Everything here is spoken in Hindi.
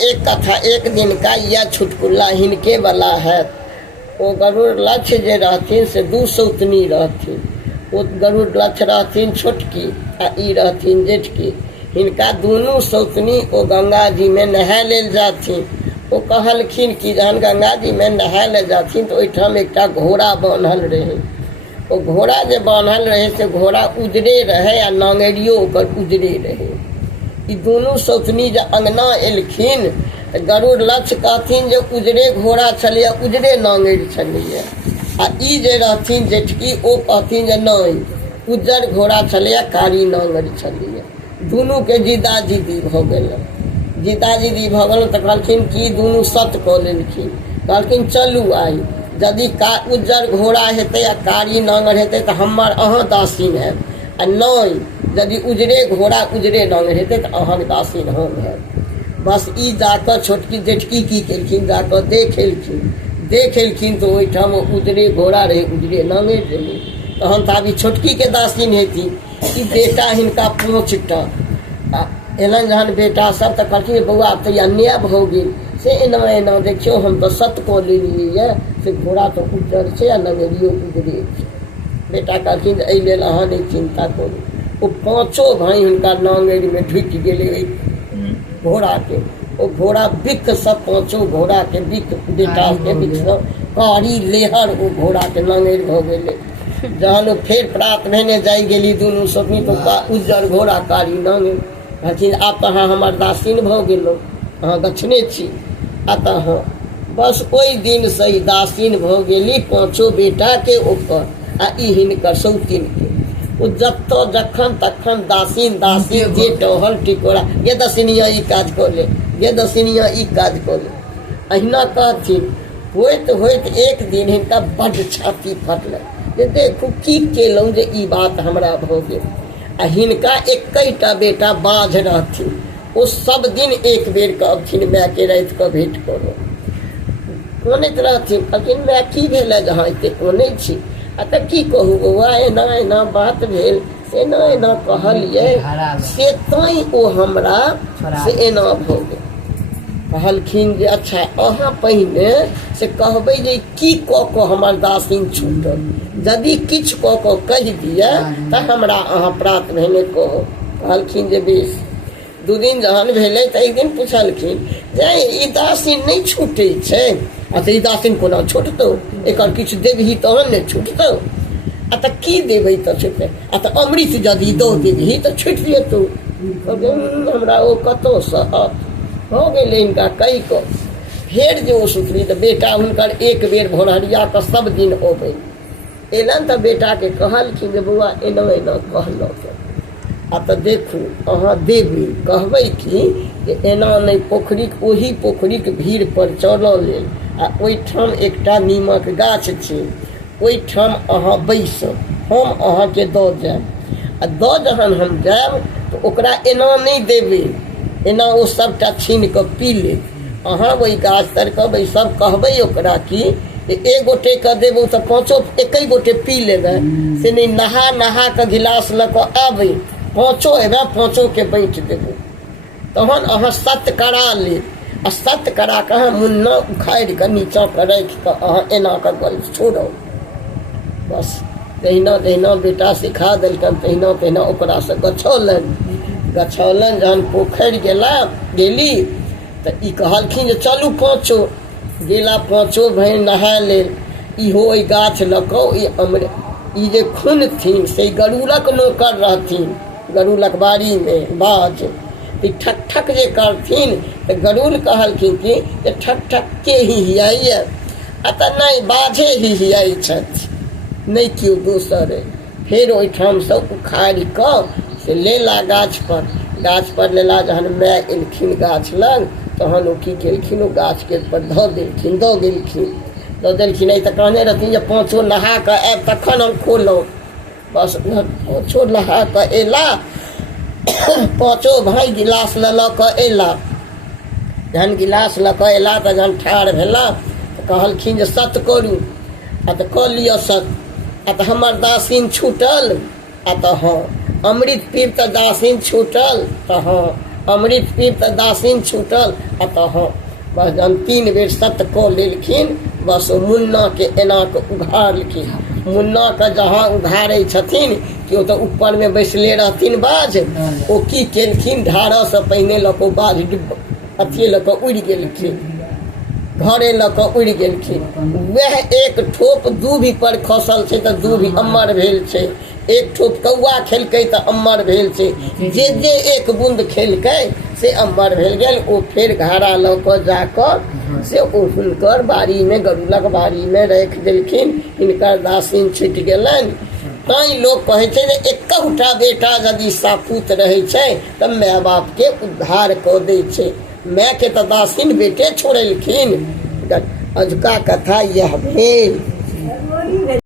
एक कथा एक दिन का यह छुटकुल्ला हिनके वाला है। वो गरुड़ लक्ष्य जे रहथिन से 2 सौतनी रहथिन। वो गरुड़ लक्ष्य रहथिन छोटकी आ ई रहथिन जेठकी। हिनका दोनों सौतनी वो गंगा जी में नहाय लेल जाथिन। वो कहलखिन कि जहन गंगा जी में नहाय ले जाथिन तो ओहिठाम एकटा घोड़ा बान्हल रहे। वो घोड़ा जे बान्हल रहे से घोड़ा उजरे रहे आ नांगरियो ओकर उजरे रहे। ई दोनों सौतनी जे अंगना एलखिन तो गरुड़ लक्ष्य कहथिन जे उजरे घोड़ा छलिए उजरे नांगरि छलिए आ ई जे रहथिन जेठकी ओ कहथिन जे नहीं उज्जर घोड़ा छलिए कारी नांगरि छलिए। दुनू के जिदा जिदी भऽ गेल। जिदा जिदी भऽ गेल तऽ कहलखिन कि दुनू सत कऽ लेलखिन। कहलखिन चलू आइ यदि उज्जर घोड़ा हेतै आ कारी नांगर हेतै तऽ हमर अहाँ दासीन हैब आ नहि यदि उजरे घोड़ा उजरे नांगर हेतै तऽ अहाँके दासीन हम हैब। बस ई जाकऽ छोटकी जेठकी की केलखिन जाकऽ देख एलखिन तऽ ओहिठाम उजरे घोड़ा रहे उजरे नांगर रहे। तहन तऽ आब ई छोटकीके दासीन हेती। ई बेटा हिनका 5टा एलन जहन बेटा सब तऽ कहलखिन बौआ तऽ या अन्याय भऽ गेल से एना देखियौ हम तऽ सत कऽ लेलियै से घोड़ा तऽ उज्जर छै आ नंगरियो उजरे छै। बेटा कहलखिन एहि लेल अहाँ नहि चिंता करू। वो 5 भाई हुनका नांगरि में ढुकि गेलै घोड़ा के। वो घोड़ा बिक सब 5 घोड़ा के बिक बेटा के बिक सब कारी लेहर वो घोड़ा के नांगरि भऽ गेलै। जहन फेर प्रात भेने जाय गेली दुनू सपनी तो उज्जर घोड़ा कारी नांगरि कहथिन आब तऽ अहाँ हमर दासीन भऽ गेलहुँ अहाँ गछने छी अतः हाँ बस ओहि दिन से ही दासीन भऽ गेली 5 बेटा के ओकर आ ई हिनकर सौतीन के। ओ जतऽ जखन तखन दासीन जे टहल टिकोरा गे दसिनिया ई काज कऽ ले गे दसिनिया ई काज कऽ ले अहिना कहथिन। होइत एक दिन हिनका बड्ड छाती फटलै जे देखू की केलहुँ जे ई बात हमरा भऽ गेल। आ हिनका 1टा बेटा बाझ रहथिन। ओ सब दिन एक बेर कहथिन माय के राति कऽ भेंट करू कोनैत रहथिन। कहथिन माय की भेल जहाँ एते कोनै छी आ तऽ की कहू बौआ एना बात भेल से एना कहलियै से तैं ओ हमरा से एना भऽ गेल। कहलखिन जे अच्छा अहाँ पहिने से कहबै जे की कऽ कऽ हमर दासीन छूटल यदि किछु कऽ कऽ कहि दिअ तऽ हमरा अहाँ प्रात भेने कहू। कहलखिन जे बेस। 2 दिन जहन भेलै तऽ एक दिन पुछलखिन जे ई दासीन नहि छूटै छै आ तऽ ई दासीन कोना छूटतौ एकर किछु देबही तहन ने छूटतौ आ तऽ की देबै तऽ छूटतै आ तऽ अमृत यदि दऽ देबही तऽ छुटि जेतौ। हमरा ओ कतऽसँ हो गेलै हिनका कहि कऽ फेर जे ओ सुतली तऽ बेटा हुनकर एक बेर भोरहरिया कऽ सब दिन अबै एलन तऽ बेटाके कहलखिन जे बौआ एना कहलक आ तऽ देखू अहाँ देबै कहबै कि जे एना नहि ओही पोखरिक भीड़ पर चलऽ लेल आ ओहिठाम एकटा नीमक गाछ छै ओहिठाम अहाँ बैसब हम अहाँके दऽ जायब आ दऽ जहन हम जायब तऽ ओकरा एना नहि देबै एना ओ सबटा छीन कऽ पी ले। अहाँ ओहि गाछ तर कहबै सब कहबै ओकरा कि एक गोटे के देबौ तऽ 5 एक गोटे पी लेबै से नहीं नहा कऽ गिलास लऽ कऽ आबै 5 एबै 5 के बाँटि देबै तहन अहाँ सत्य करा ले आ सत्य करा कऽ अहाँ मुन्ना उखाड़ि कऽ नीचाँ कऽ राखि कऽ अहाँ एना कऽ गल छोड़ो। बस तहिना बेटा सिखा देलकनि तहिना ओकरासँ गछौलन जहन पोखरि गेली तऽ ई कहलखिन जे चलू 5 गेला 5 भाइ नहाय लेल। इहो ओहि गाछ लऽ कऽ ई जे खून थिन से गरुड़क नौकर रहथिन गरुड़क बाड़ीमे बाज ई ठक ठक जे करथिन तऽ गरुड़ कहलखिन कि ठक ठक के हियाइए आ तऽ नहि बाझे हियाइ छथि नहि केओ दोसर। फेर ओहिठामसँ उखाड़ि कऽ से लेला गाछ पर लेला जहन माय एलखिन गाछ लग तहन ओ की केलखिन ओ गाछके पर दऽ देलखिन। तऽ कहने रहथिन जे 5 नहा कऽ आयब तखन हम खोलहुँ। बस 5 नहा कऽ अयला 5 भाइ गिलास लऽ कऽ अयला। जहन गिलास लऽ कऽ अयला तऽ जहन ठाढ़ भेला तऽ कहलखिन जे सत करू आ तऽ कऽ लिअ सत आ तऽ हमर दासीन छूटल आ तऽ हाँ अमृत पीब तऽ दासीन छूटल तऽ हाँ अमृत पीब तऽ दासिन छूटल। अतः बस जहन 3 बेर सत्य कऽ लेलखिन, बस ओ मुन्नाके एना कऽ उघारलखिन। मुन्नाके जहाँ उघारै छथिन कि ओ तऽ ऊपरमे बैसले रहथिन बाज, ओ की केलखिन, ढारसँ पहिने लऽ कऽ बाज अथिए लऽ कऽ उड़ि गेलखिन, घरे लऽ कऽ उड़ि गेलखिन। वएह एक ठोप दूभी पर खसल छै तऽ दूभी अम्मर भेल छै, एक ठोप कौआ खेलकै तऽ अम्मर भेल छै। जे जे एक बूंद खेलकै से अम्मर भेल गेल। ओ फेर घड़ा लऽ कऽ जाकऽ से ओ हुनकर बाड़ीमे, गरुड़क बाड़ीमे राखि देलखिन। हिनकर दासिन छुटि गेलनि। तैँ लोक कहै छै जे एकहुटा बेटा यदि सापूत रहै छै तऽ माय बापके उद्धार कऽ दै छै। मायके तऽ दासिन बेटे छोड़ेलखिन। अजुका कथा यह भेल।